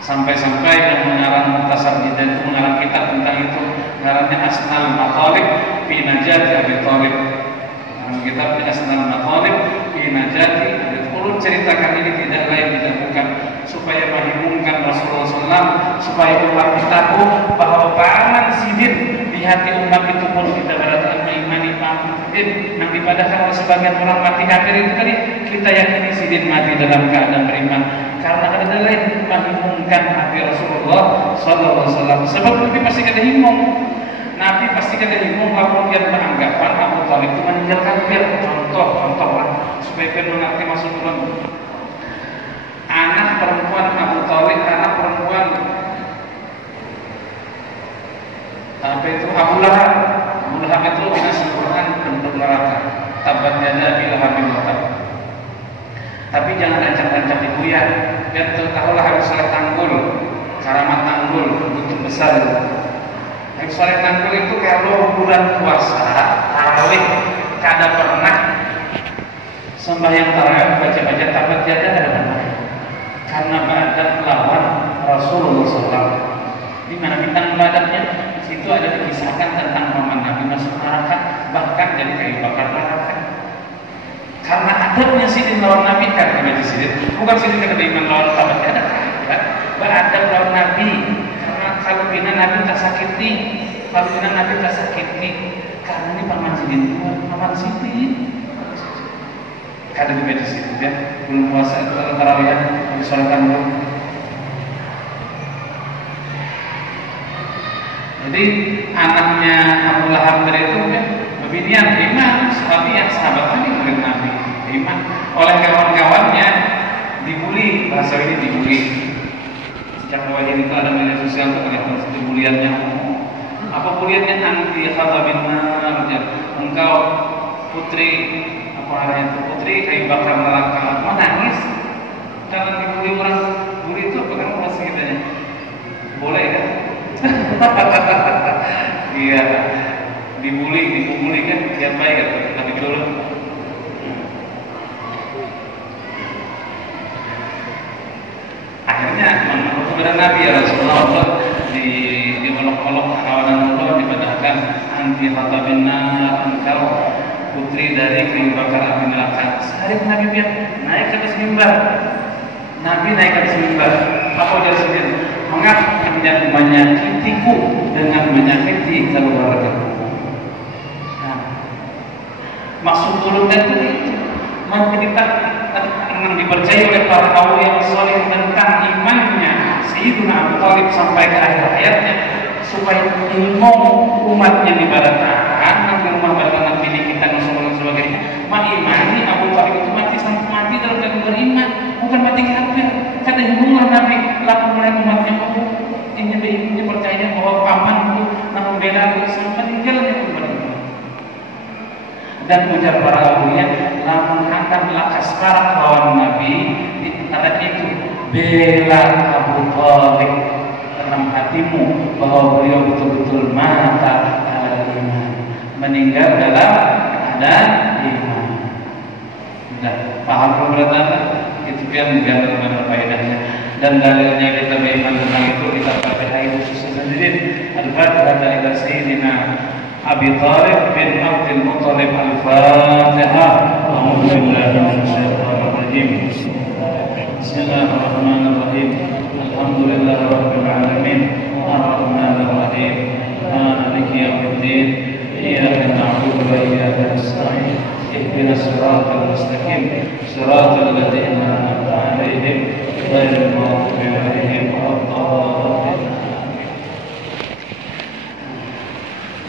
Sampai-sampai yang mengarang Tasarjudan itu mengarang kitab tentang itu, ngarannya Asnal Matalib fi Najati Abi Talib. Kitab Asnal Matalib fi Najati Abi Talib ceritakan ini tidak lain tidak bukan supaya menghibungkan Rasulullah SAW, supaya umat kita tahu bahwa paman sidin di hati umat itu pun kita berarti mengimani paman sidin yang dipadahkan oleh sebagian orang mati kafir itu tadi, kita yakini sidin mati dalam keadaan beriman karena ada lain menghibungkan hati Rasulullah SAW. Sebab Nabi pasti kada himung, Nabi pasti kada himung kalau dia beranggapan Abu Talib itu meninggal kafir. Contoh lah supaya kita mengerti maksud Tuhan. Anak perempuan Abu Talib, anak perempuan apa itu Abu Lahab. Abu Lahab itu binasa Quran penduduk neraka. Tabat yada bil habil lahab. Tapi jangan rancang-rancang dibuyar. Biar tahulah harus soleh tanggul, karamat tanggul, butuh besar. Harus soleh tanggul itu kalau bulan puasa, tarawih, kada pernah sembahyang tarawih baca-baca tabat yada kada pernah. Karena badat lawan Rasulullah SAW. Di mana bintang badatnya? Situ ada dikisahkan tentang paman Nabi masuk neraka, bahkan jadi kayu bakar neraka. Karena adabnya sidin lawan Nabi kan baca sidin, bukan sidin kada beriman lawan tabat yada kan? Beradab lawan Nabi. Karena kalau bina Nabi tak sakiti, karena ini paman sidin, paman sidin. Ada di meja situ ya, belum puasa itu tarawihan disolatkan dulu. Jadi anaknya Abu Lahab itu kan bebinian iman, sahabat Nabi oleh Nabi iman oleh kawan-kawannya dibully, bahasa ini dibully. Sejak wajah itu ada media sosial itu kelihatan seperti buliannya. Apa buliannya? Anti khadabin nar, engkau putri kayu bakar neraka. Menangis kalau dibully orang. Bully itu apa kan masih kitanya boleh kan? Iya, dibully kan kian baik kan tapi dulu akhirnya menurut kepada Nabi ya Rasulullah di olok-olok kawanan Allah dibadahkan anti hatabin nar, engkau putri dari kayu bakar api neraka. Sehari Nabi biar naik ke atas mimbar. Nabi naik ke atas mimbar. Apa dia sendiri? Mengapa hendak menyakitiku dengan menyakiti keluargaku? Nah, maksud ulun itu yang dipercaya oleh para awliya saleh tentang imannya Sayyidina Abu Talib sampai ke akhir hayatnya, supaya ilmu umatnya dibaratakan nanti rumah baratan pilih kita nusul sebagainya mengimani Abu Talib itu mati sampai mati dalam keadaan beriman, bukan mati kafir. Kata hubungan Nabi lakukan oleh umatnya ini percaya bahwa paman itu namun bela sampai meninggalnya pun beriman. Dan ujar para awliya lamun akan lakas parak lawan Nabi di antara itu bela Abu Talib dalam hatimu bahwa beliau betul-betul mata iman, meninggal dalam keadaan iman. Sudah paham berarti itu yang digambar pada faedahnya. dan dalilnya kita beriman tentang itu kita Fatihah khususnya sendiri. Al-Fatihah ila Sayyidina Abi Thalib bin Abdul Muttalib. Al-Fatihah. A'udzu billahi minasyaitonir rajim. Bismillahirrahmanirrahim. Alhamdulillahirabbil alamin. Arrahmanir rahim. Maliki yaumiddin. Iyyaka na'budu wa iyyaka nasta'in. Ihdinas siratal mustaqim. Siratal ladzina an'amta 'alaihim ghairil maghdubi 'alaihim waladdallin.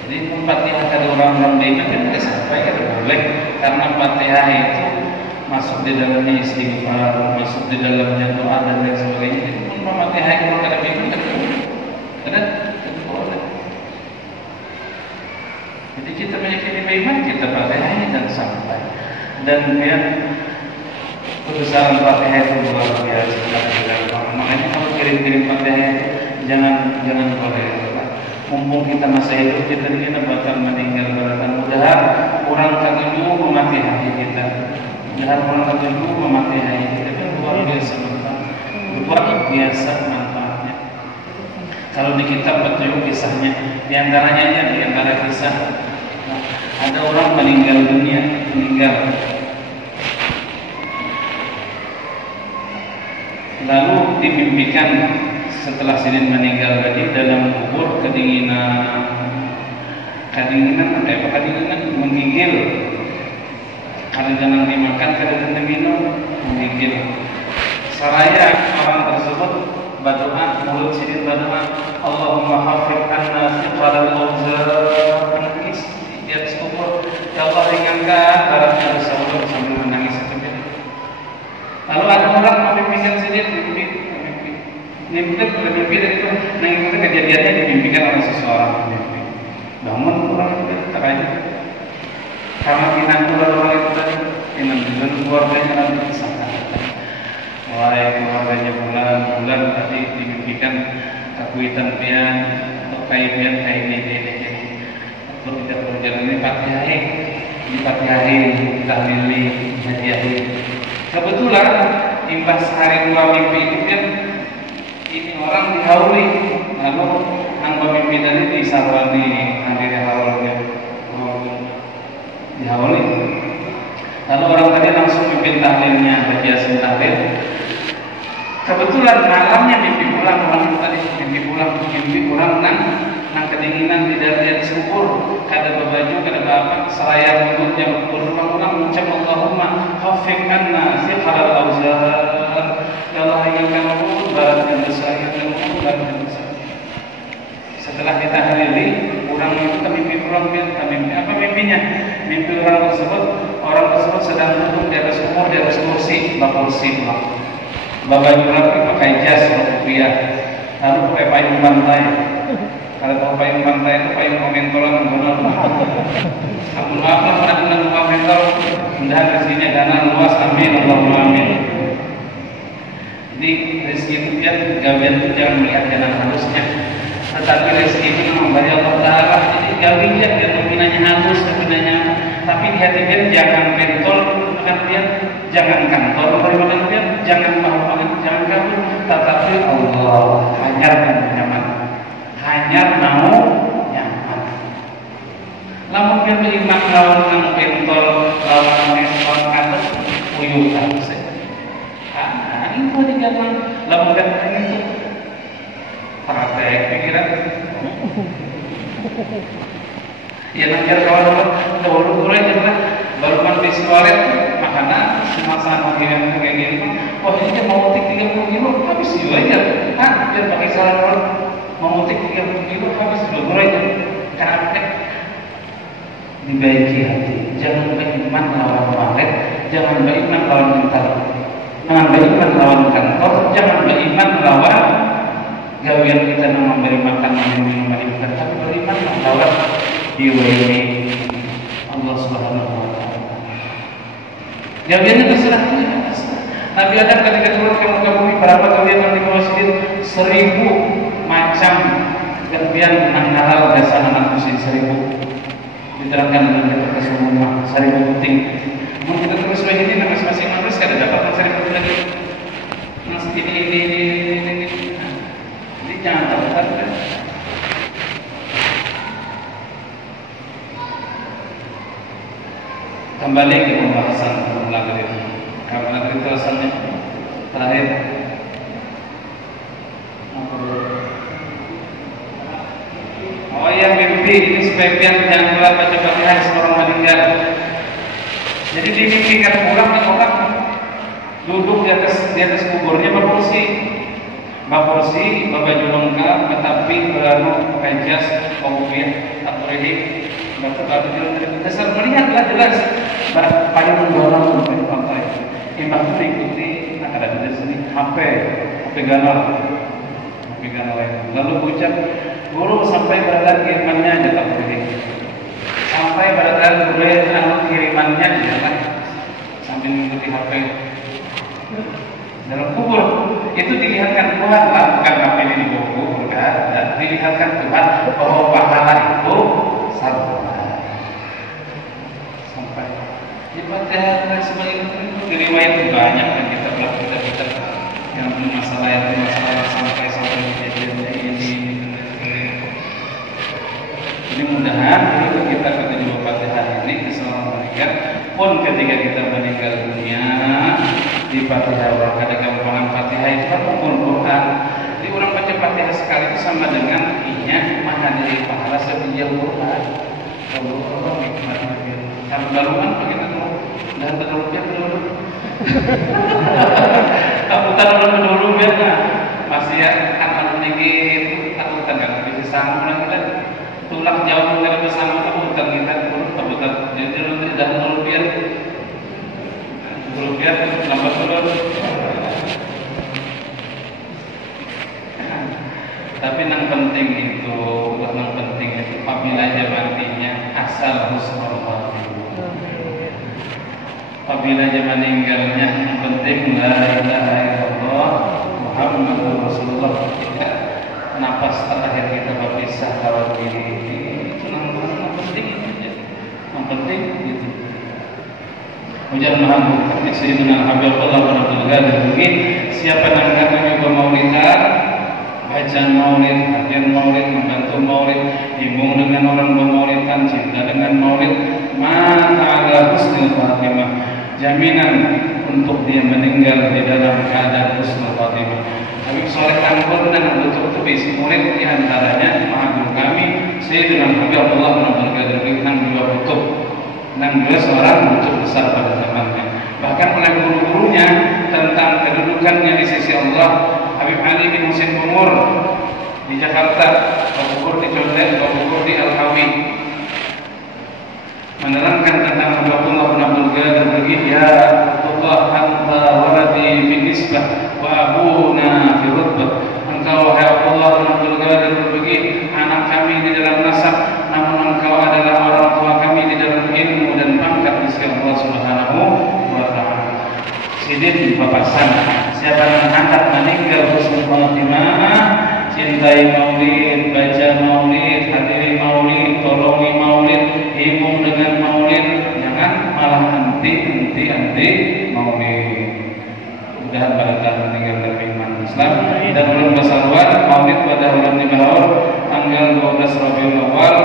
Jadi Fatihah kata orang-orang beriman kan tidak sampai ya boleh, karena Fatihah itu masuk di dalamnya istighfar, masuk di dalamnya doa dan lain sebagainya. Jadi Fatihah itu orang kata beriman kan boleh. Jadi kita meyakini beriman, kita Fatihah ini dan sampai. Dan biar kebesaran Fatihah itu luar biasa. Makanya kalau kirim-kirim Fatihah itu jangan boleh. Mumpung kita masih hidup, kita ini bakal meninggal baratan. Mudah orang ketujuh memati hati kita. Mudah orang ketujuh memati hati kita. Itu luar biasa manfaatnya. Luar biasa manfaatnya. Kalau di kitab petunjuk kisahnya, di antara kisah ada orang meninggal dunia, lalu dimimpikan setelah sidin meninggal tadi dalam kubur kedinginan menggigil, karena jangan dimakan, kadang diminum, menggigil. Saraya orang tersebut berdoa, mulut sidin berdoa, Allahumma hafid anna thiqal al-awzar, menangis di atas kubur, ya Allah ringankan beratnya dosa sambil menangis. Lalu ada orang memimpikan sidin, mimpi dari itu, itu kejadiannya dimimpikan oleh seseorang. Bangun orang itu terkejut karena pinang orang itu tadi, pinang dan keluarganya nanti disangka. Wahai keluarganya bulan tadi dimimpikan kakuitan pian atau kaibian ini untuk tidak berjalan ini Fatihahi, tahlili, hadiahi. Kebetulan imbas hari dua mimpi itu kan ini orang dihauli, lalu ang pemimpin tadi disarwani hadiri haulnya dihauli. Lalu orang tadi langsung pimpin tahlilnya, baca tahlil. Kebetulan malamnya mimpi pulang nang kedinginan di atas kubur, kada babaju, kada apa, seraya mulutnya berulang-ulang mengucap Allahumma hafiq anna thiqal al-awzar. Ya Allah ringankan aku berat yang besar, Setelah ditahlili, orang itu apa mimpinya? Mimpi orang tersebut sedang duduk di atas kubur, di atas kursi, babaju rapi pakai jas rupiah, lalu pakai payung pantai. Kalau tahu payung pantai itu payung komentolan benar. Ampun maaf pernah dengan komentor, mudah rezekinya dana luas, amin Allahumma amin. Jadi rezeki itu gawian itu jangan melihat jalan halusnya, tetapi rezeki itu memang dari Allah Taala. Jadi gawian dia nominanya halus, nominanya, tapi di hati dia jangan pentol, makan dia jangan kantor, makan dia jangan mau makan, jangan kabur, tetapi Allah hanya nyaman, hanya mau nyaman. Lamun dia beriman lawan nang pentol, lawan nang kantor, uyuh saja. Itu digambar lamun kan itu praktek pikiran. Ya nanti kawan-kawan dulu lah baru mandi siwaret makanan semasa makan kayak gini. Wah ini mau tik 30 kilo habis juga aja. Dia pakai saran mau tik 30 kilo habis juga aja. Karena dibaiki hati. Jangan beriman lawan malet, jangan beriman lawan mental. Jangan beriman lawan kantor, jangan beriman lawan gawian kita yang memberi makan, minum, tapi beriman lawan jiwa ini Allah Subhanahu wa Ta'ala. Gawiannya terserah dia. Nabi Adam ketika turun ke muka bumi, berapa gawian yang dimasukin? 1000 macam gawian menang halal dasar anak musim 1000. Diterangkan dalam kitab As-Sunnah 1000 penting. Mau kita terus begini, masing-masing manusia kada dapat 1000 lagi. Mas ini jangan takut. Kembali ke pembahasan negeri. Karena negeri itu asalnya terakhir. Oh ya, mimpi ini sebagian jangan lupa baca Fatihah seorang meninggal. Jadi dimimpikan orang duduk di atas kuburnya berkursi, berbaju lengkap, tetapi beranu pakai jas, kopiah, takbir, batu dasar melihatlah jelas pada mendorong dari pantai. Imam itu diikuti ada di sini HP galau. Lalu ucap guru sampai pada kirimannya aja tak boleh. Sampai pada boleh kirimannya aja sambil mengikuti HP. Dalam kubur itu dilihatkan Tuhan lah, bukan HP ini di kubur, dan dilihatkan Tuhan bahwa pahala itu sampai di Fatihah dan sebagainya itu diriwayat banyak dan kita yang masalah sampai kejadian ini. Jadi mudahan kita ketujuh Fatihah ini keselamatan meninggal pun ketika kita meninggal dunia di Fatihah orang ada gampangan Fatihah itu kan Quran. Jadi orang baca Fatihah sekali itu sama dengan inya menghadiri pahala setiap Quran. Allah nikmat. Kalau baruan begitu tuh dan terlalu dulu. Takutan orang dulu biar masih akan sedikit takutan kan bisa sambung lagi tulang jauh dari bersama takutan kita takutan jadi tidak rupiah lambat dulu. Tapi yang penting itu apabila matinya asal husnul khatimah. Apabila meninggalnya yang penting la ilaha illallah Muhammadur Rasulullah. Napas terakhir kita berpisah kalau ini itu yang penting aja. Yang penting itu. Ujar Muhammad Sayyidina Habibullah bin Abdul Qadir begini, siapa yang kami bermaulidan, baca maulid, hadir maulid, membantu maulid, himung dengan orang bermaulidan, cinta dengan maulid, mata ala husnul khatimah, jaminan untuk dia meninggal di dalam keadaan husnul khatimah. Habib Saleh Angkor dan betul-betul isi murid di antaranya Maha kami Sayyidina Habibullah bin Abdul Qadir dengan dua kutub. 16 orang kutub besar pada zamannya. Bahkan oleh guru-gurunya tentang kedudukannya di sisi Allah. Habib Ali bin Husain Umur di Jakarta, Babukur di Condet, Babukur di Al-Hawi menerangkan tentang Habibullah bin Abdul Qadir begini, ya Allah anta waladi fi nisbah wa abuna fi rutbah. Engkau wahai Allah bin Abdul Qadir begini, anak kami di dalam nasab, namun engkau adalah orang tua kami di dalam ilmu dan pangkat di sisi Allah Subhanahu wa taala. Sidin papasan, siapa yang hendak meninggal husnul khatimah, cintai maulid, baca maulid, hadiri maulid, tolongi maulid, himung dengan maulid, jangan malah anti maulid. Mudah pada tahun meninggal dari iman Islam dan belum bersalawat maulid pada bulan Tibahur tanggal 12 Rabiul Awal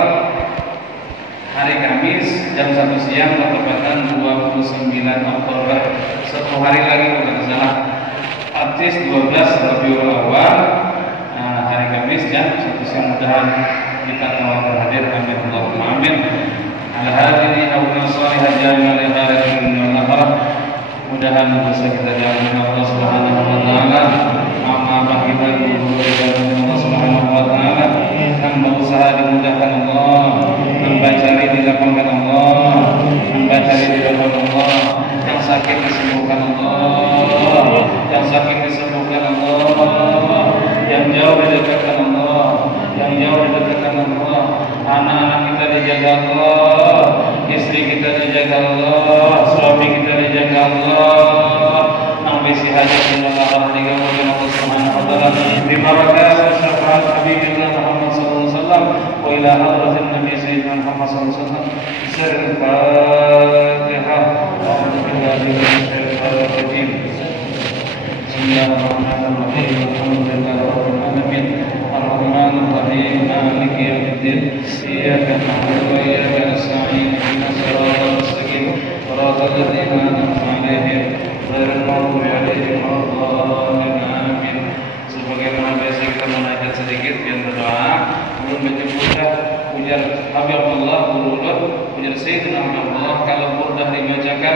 hari Kamis jam 1 siang bertepatan 29 Oktober. Satu hari lagi bukan salah. Artis 12 Rabiul Awal hari Kamis jam 1 siang, mudahan kita telah berhadir. Amin Allahumma amin. Ala hadini awna salihah jami'al ibadatin wal akhirah. Mudahan dosa kita diampuni Allah Subhanahu wa taala. Maaf kita dulu Allah Subhanahu wa taala. Yang berusaha dimudahkan Allah, membaca dilapangkan Allah, membaca dilapangkan Allah, yang sakit disembuhkan Allah, yang sakit disembuhkan Allah, yang jauh didekatkan Allah, yang jauh didekatkan Allah. Anak-anak kita dijaga Allah, istri kita dijaga Allah, suami kita dijaga Allah. Nambisi hajat dan Allah digabungkan Allah Subhanahu wa taala. Bibarakat syafaat Habibillah Muhammad sallallahu alaihi wasallam wa ila hadratin Nabi Sayyidina Muhammad sallallahu alaihi wasallam. Sirrul Fatihah. A'udzu billahi minasyaitonir rajim. Bismillahirrahmanirrahim. Alhamdulillahirabbil alamin. نعبد وإياك نستعين اهدنا الصراط المستقيم صراط الذين أنعمت عليهم غير المغضوب عليهم ولا الضالين آمين. Sebagaimana biasa kita munajat sedikit yang berdoa, kemudian baca ujar Habibullah Burullah, ujar Sayyidina Habibullah. Kalau burdah dibacakan,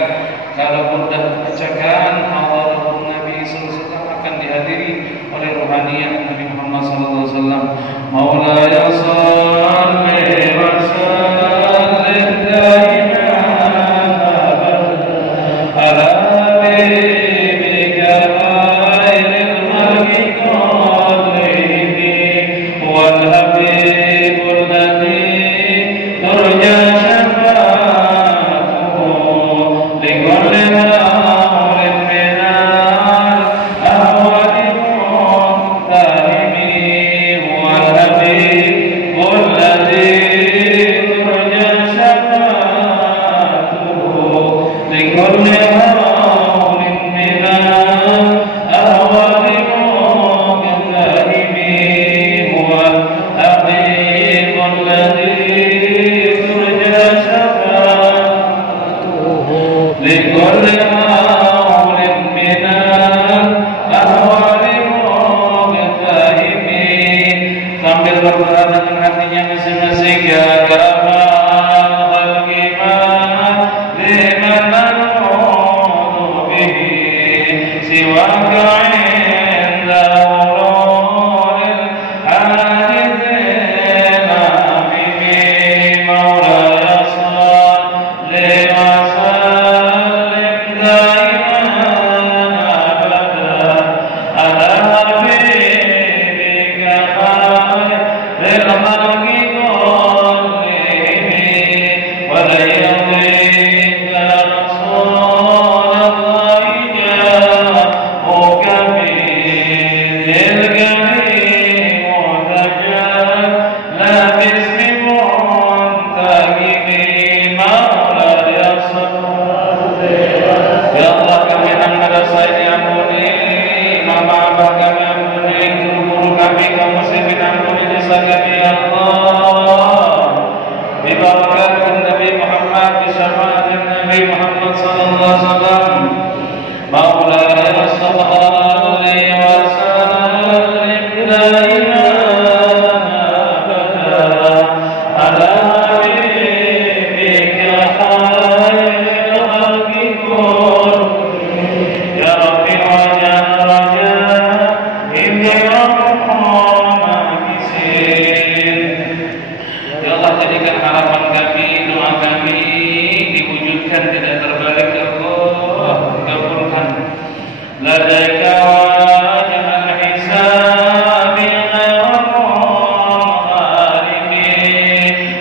Allah Nabi SAW akan dihadiri oleh rohaniah Nabi Muhammad SAW. Maulaya salli wa sallim daiman ala habibika khairil khalqi kullihim wal habibul ladzi turja syafa'atuhu li kulli amrin minal ahwali muhtahimi wal habibul ladzi turja syafa'atuhu li kulli amrin minal ahwali muhtahimi wal habibul ladzi turja syafa'atuhu لكل أمر من الأهوال مبتهم sambil berdoa dengan hatinya masing-masing ya kamal khalqi ma liman nanudu bihi siwaka inda ulul hadithin amimi maulaya salli wa sallim daiman abada ala habibika khairil khalqi kullihim wa la yudhika rasulallahi ja'uka bidhil karim mutajalla bismi muntaqimi maulaya salli. Ya Allah, kami hendak merasa diampuni, mama abah kami ampuni, guru kami kaum muslimin ampuni, dosa kami ya Allah. Bibarakatin Nabi Muhammad, bisyafaat Nabi Muhammad sallallahu alaihi wasallam. Maulaya salli wa sallim daiman abada ala habibika khairil khalqi kullihim. Ya Rabbi wajah raja inni rahmah bisin. Ya Allah, jadikan harapan kami, doa kami diwujudkan, tidak terbalik ya Allah. Kabulkan ladaika wajah al-hisabi ghairan ghalimi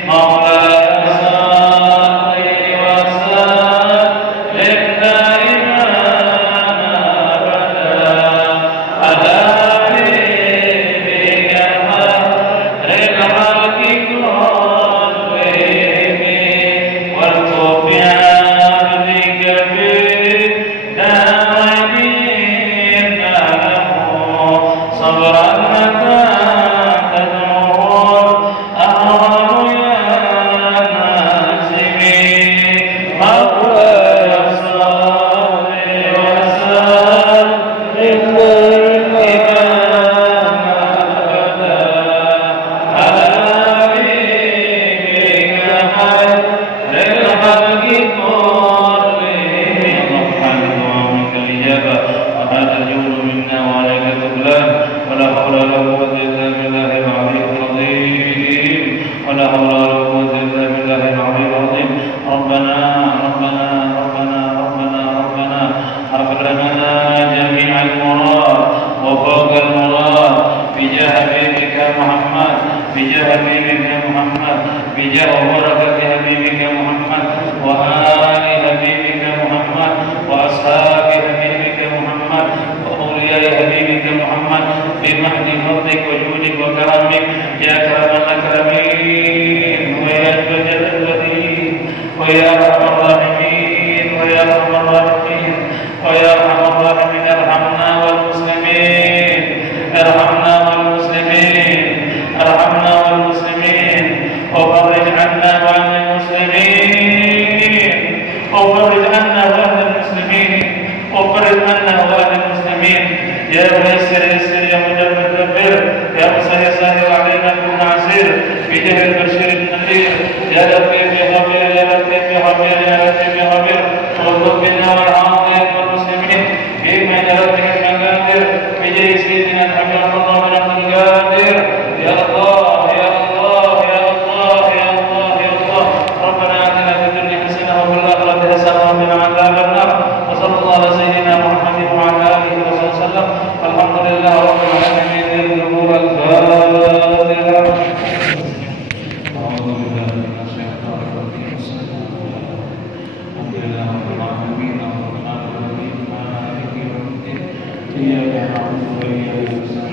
maulaya salli wa sallim daiman abada ala habibika khairil khalqi kullihim wal tubi abdika fi darain lahu sabran mata tad'ul ahwalu ya nazimi maulaya salli wa sallim daiman abada ala habibika khairil khalqi kullihim. Allahumma wa minka al-ijabah wa hadha al-jawlu minna wa alayka al-tuglan wa la hawla wa la quwwata illa billahi al-'aliyyil 'azim wa la hawla wa la quwwata illa billahi al-'aliyyil 'azim. Rabbana rabbana rabbana rabbana rabbana aghfir lana jami'al murad wa fawqa al-murad bijah habibika Muhammad bijah habibika Muhammad bijah barakati habibika Muhammad wa ali habibika Muhammad wa ashabi habibika Muhammad wa awliya habibika Muhammad bimahdi fadlik wa judik wa karamik ya karaman akramin wa ya jalal wadin wa ya arhamar rahimin wa ya arhamar rahimin wa ya arhamar rahimin irhamna wal muslimin irhamna wal muslimin irhamna wal muslimin wa farij 'anna بجاه البشير النذير يا لطيف يا خبير يا لطيف يا خبير يا لطيف يا خبير والطب بنا والعاصين والمسلمين في من ربهم المقادير بجاه سيدنا الحبيب الله بن عبد القادر يا الله يا الله يا الله يا الله يا الله ربنا آتنا في الدنيا حسنة وفي الآخرة حسنة وقنا عذاب النار وصلى الله على سيدنا محمد وعلى آله وصحبه وسلم الحمد لله رب العالمين الظهور الفاتحة. أعوذ بالله من الشيطان الرجيم بسم الله الحمد لله رب العالمين الرحمن الرحيم مالك يوم الدين إياك نعبد وإياك نستعين